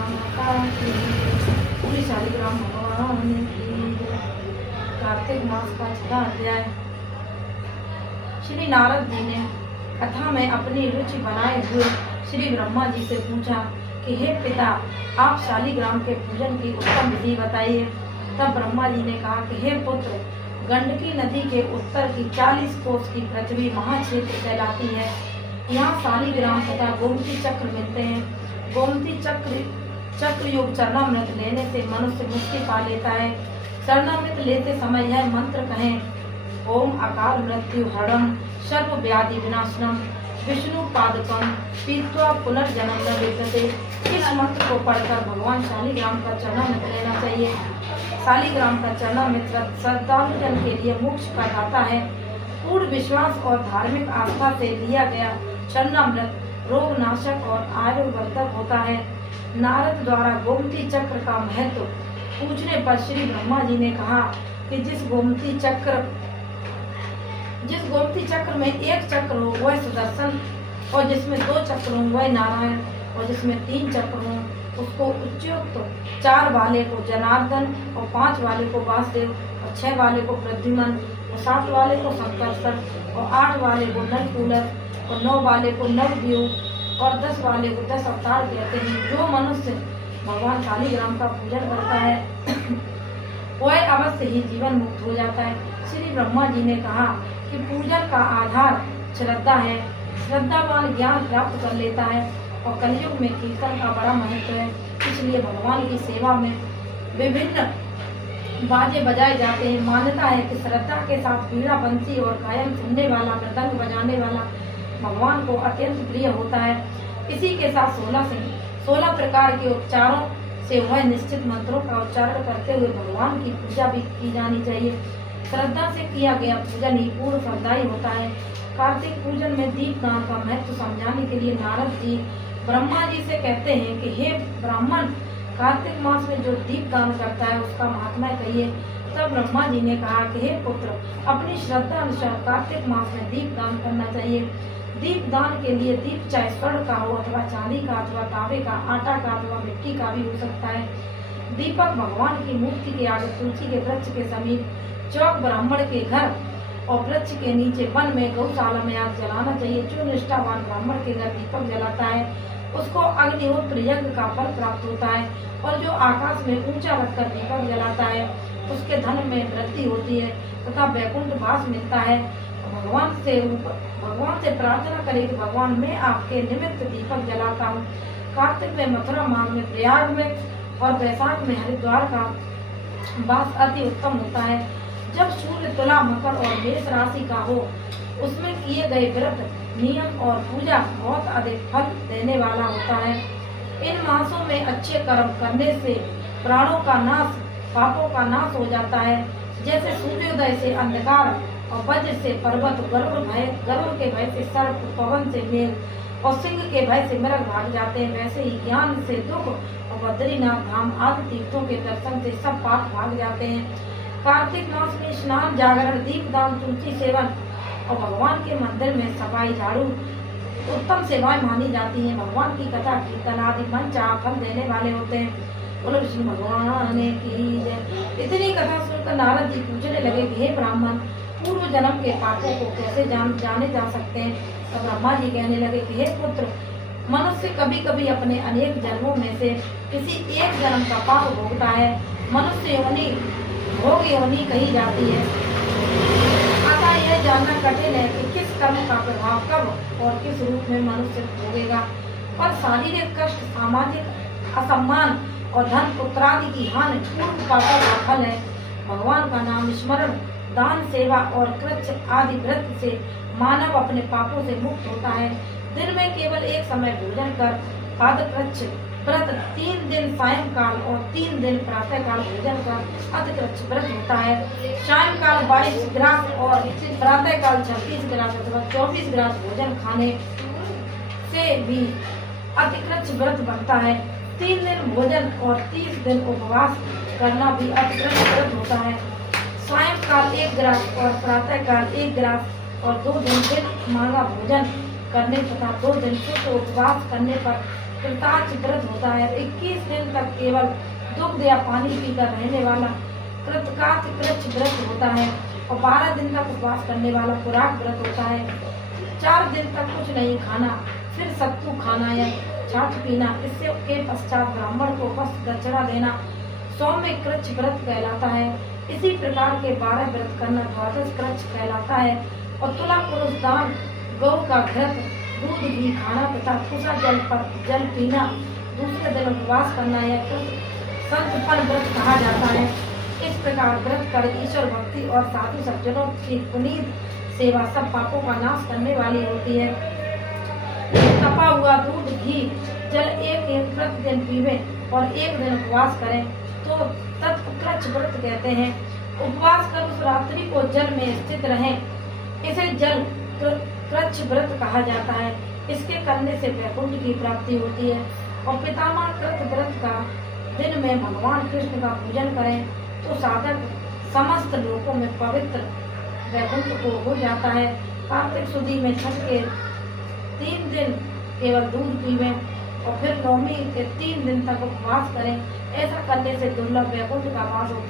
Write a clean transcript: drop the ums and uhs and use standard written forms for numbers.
माता की, पूरी शालिग्राम भगवान की। कार्तिक मास का 6वां अध्याय। श्री नारद जी ने कथा में अपनी रुचि बनाए हुए श्री ब्रह्मा जी से पूछा कि हे पिता, आप शालिग्राम के पूजन की उत्तम विधि बताइए। तब ब्रह्मा जी ने कहा कि हे पुत्र, गंडकी नदी के उत्तर की 40 कोस की पृथ्वी महाक्षेत्र कहलाती है। यहाँ शालिग्राम तथा गोमती चक्र मिलते हैं। गोमती चक्र युग चरणामृत लेने से मनुष्य मुक्ति पा लेता है। चरणामृत लेते समय यह मंत्र कहें, ओम अकाल मृत्यु हरणम सर्व व्याधि विनाशनम विष्णु पादकम पीत्वा पुनर्जन्म न विद्यते। इस मंत्र को पढ़कर भगवान शालिग्राम का चरणामृत लेना चाहिए। शालिग्राम का चरणामृत श्रद्धालु जन के लिए मोक्ष का दाता है। पूर्ण विश्वास और धार्मिक आस्था से लिया गया चरणामृत रोग नाशक और आयुर्वर्धक होता है। नारद द्वारा गोमती चक्र का महत्व पूछने पर श्री ब्रह्मा जी ने कहा कि जिस गोमती चक्र में एक चक्र हो वह सुदर्शन, और जिसमें 2 चक्र हो वह नारायण, और जिसमें 3 चक्र हो उसको उच्चयुक्त 4 वाले को जनार्दन, और 5 वाले को वासुदेव, और 6 वाले को प्रद्युमन, और 7 वाले को संकर्षण, और 8 वाले को नलकूलर, और 9 वाले को नवद्वीप, और 10 वाले को 10 अवतार कहते हैं। जो मनुष्य भगवान शालिग्राम का पूजन करता है वह अवश्य ही जीवन मुक्त हो जाता है। श्री ब्रह्मा जी ने कहा कि पूजन का आधार श्रद्धा है। श्रद्धावान ज्ञान प्राप्त कर लेता है, और कलयुग में कीर्तन का बड़ा महत्व है। इसलिए भगवान की सेवा में विभिन्न बाजे बजाए जाते हैं। मान्यता है कि श्रद्धा के साथ बीड़ा, बंसी और गायन सुनने वाला, मृदंग बजाने वाला भगवान को अत्यंत प्रिय होता है। इसी के साथ 16 प्रकार के उपचारों से वह निश्चित मंत्रों का उच्चारण करते हुए भगवान की पूजा भी की जानी चाहिए। श्रद्धा से किया गया पूजन ही पूर्ण फलदायी होता है। कार्तिक पूजन में दीपदान का महत्व समझाने के लिए नारद जी ब्रह्मा जी से कहते हैं कि हे ब्राह्मण, कार्तिक मास में जो दीपदान करता है उसका महात्म्य कहिए। तब ब्रह्मा जी ने कहा कि हे पुत्र, अपनी श्रद्धा अनुसार कार्तिक मास में दीपदान करना चाहिए। दीपदान के लिए दीप चाहे स्वर्ण का हो, अथवा चांदी का, अथवा तांबे का, आटा का, अथवा मिट्टी का भी हो सकता है। दीपक भगवान की मूर्ति के आगे, तुलसी के वृक्ष के समीप, चौक ब्राह्मण के घर और वृक्ष के नीचे, वन में, गौशाला में आग जलाना चाहिए। जो निष्ठावान ब्राह्मण के घर दीपक जलाता है उसको अग्निहोत्र यज्ञ का फल प्राप्त होता है, और जो आकाश में ऊंचा रखकर दीपक जलाता है उसके धन में वृद्धि होती है तथा वैकुंठ वास मिलता है। भगवान से प्रार्थना करें कि भगवान, मैं आपके निमित्त दीपक जलाता हूँ। कार्तिक में मथुरा, माघ में प्रयाग में, और वैशाख में हरिद्वार का वास अति उत्तम होता है। जब सूर्य तुला, मकर और मेष राशि का हो, उसमें किए गए व्रत, नियम और पूजा बहुत अधिक फल देने वाला होता है। इन मासों में अच्छे कर्म करने से प्राणों का नाश, पापों का नाश हो जाता है। जैसे सूर्योदय से अंधकार, और वज्र से पर्वत, गरुड़ के भय से सर्प, पवन से मेघ, और सिंह के भय से मृग भाग जाते हैं, वैसे ही ज्ञान से दुख, और बद्रीनाथ धाम आदि तीर्थों के दर्शन से सब पाप भाग जाते हैं। कार्तिक मास में स्नान, जागरण, दीपदान, तुलसी सेवन और भगवान के मंदिर में सफाई, झाड़ू उत्तम सेवाएं मानी जाती हैं। भगवान की कथा, कीर्तन आदि मन चाह फल देने वाले होते हैं। बोलो विष्णु भगवान की जय। इतनी कथा सुनकर नारद जी पूछने लगे कि हे ब्राह्मण, पूर्व जन्म के पापों को कैसे जाने जा सकते हैं। तब ब्रह्मा जी कहने लगे कि हे पुत्र, मनुष्य कभी कभी अपने अनेक जन्मों में से किसी एक जन्म का पाप भोगता है। मनुष्य योनि भोग योनि कही जाती है। अतः यह जानना कठिन है कि किस कर्म का प्रभाव कब और किस रूप में मनुष्य भोगेगा। पर शारीरिक कष्ट, सामाजिक असम्मान और धन पुत्रादि की हानि पूर्व पापों का फल है। भगवान का नाम स्मरण, दान, सेवा और कृत्य आदि व्रत से मानव अपने पापों से मुक्त होता है। दिन में केवल एक समय भोजन कर पादकृत्य व्रत, 3 दिन सायंकाल और 3 दिन प्रातःकाल भोजन कर अतिकृत्य व्रत होता है। सायंकाल 22 ग्रास और प्रातःकाल 36 ग्रास अथवा 24 ग्रास भोजन खाने से भी अतिकृत्य व्रत बनता है। 3 दिन भोजन और 30 दिन उपवास करना भी अतिकृत्य व्रत होता है। सायंकाल 1 ग्रास और प्रातःकाल 1 ग्रास और 2 दिन फिर मांगा भोजन करने तथा 2 दिन शुद्ध उपवास करने पर कृताच व्रत होता है। 21 दिन तक केवल दुग्ध या पानी पीकर रहने वाला कृतकाच व्रत होता है और 12 दिन तक उपवास करने वाला पुराक व्रत होता है। 4 दिन तक कुछ नहीं खाना, फिर सत्तू खाना या छाछ पीना, इससे के पश्चात ब्राह्मण को वस्त्र दक्षिणा देना सौम्य कृच्छ व्रत कहलाता है। इसी प्रकार के 12 व्रत करना द्वादश कृच्छ कहलाता है। और तुला पुरुष दान, गौ का घृत, दूध घी खाना तथा कुसा जल पीना, दूसरे दिन उपवास करना या संतपन व्रत कहा जाता है। इस प्रकार व्रत कर ईश्वर भक्ति और साधु सज्जनों की पुनीत सेवा सब पापों का नाश करने वाली होती है। तपा हुआ दूध घी जल एक प्रतिदिन पीवे और एक दिन उपवास करें तो तत्कृच्छ व्रत कहते हैं। उपवास कर उस रात्रि को जल में स्थित रहें, इसे जल कृच्छ व्रत कहा जाता है। इसके करने से वैकुंठ की प्राप्ति होती है। और पितामह कृत व्रत का दिन में भगवान कृष्ण का पूजन करें तो साधक समस्त लोकों में पवित्र वैकुंठ को हो जाता है। कार्तिक सुदी में छठ के 3 दिन केवल दूध पीवें और फिर नवमी के 3 दिन तक उपवास करें। ऐसा करने से दुर्लभ वैकुंठ का वास होता है।